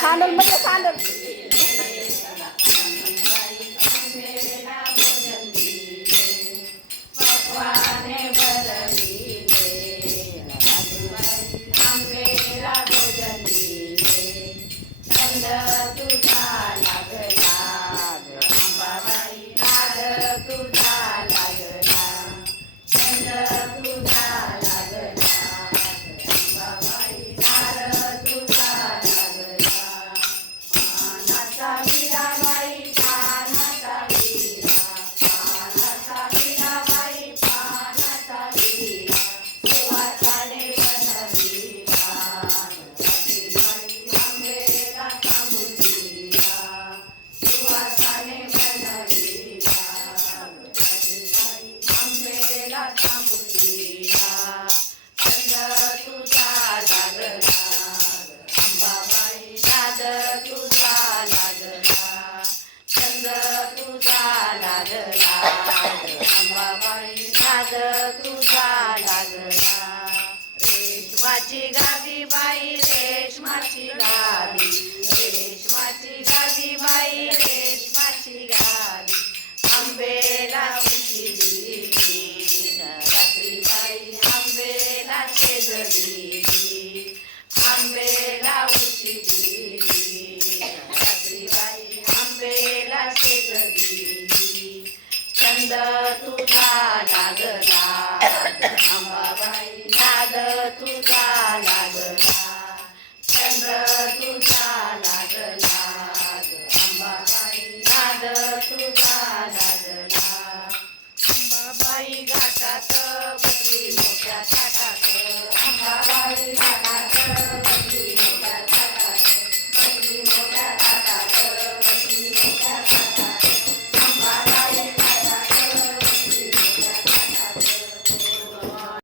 खानल म्हणजे खानल सांडल रेशमाची गादी बाई रेशमाची गादी. रेशमाची गादी बाई रेशमाची गादी. आंबेला उशी रात्री बाई आंबेला शेजली आंबे आनंद तुझा लागला.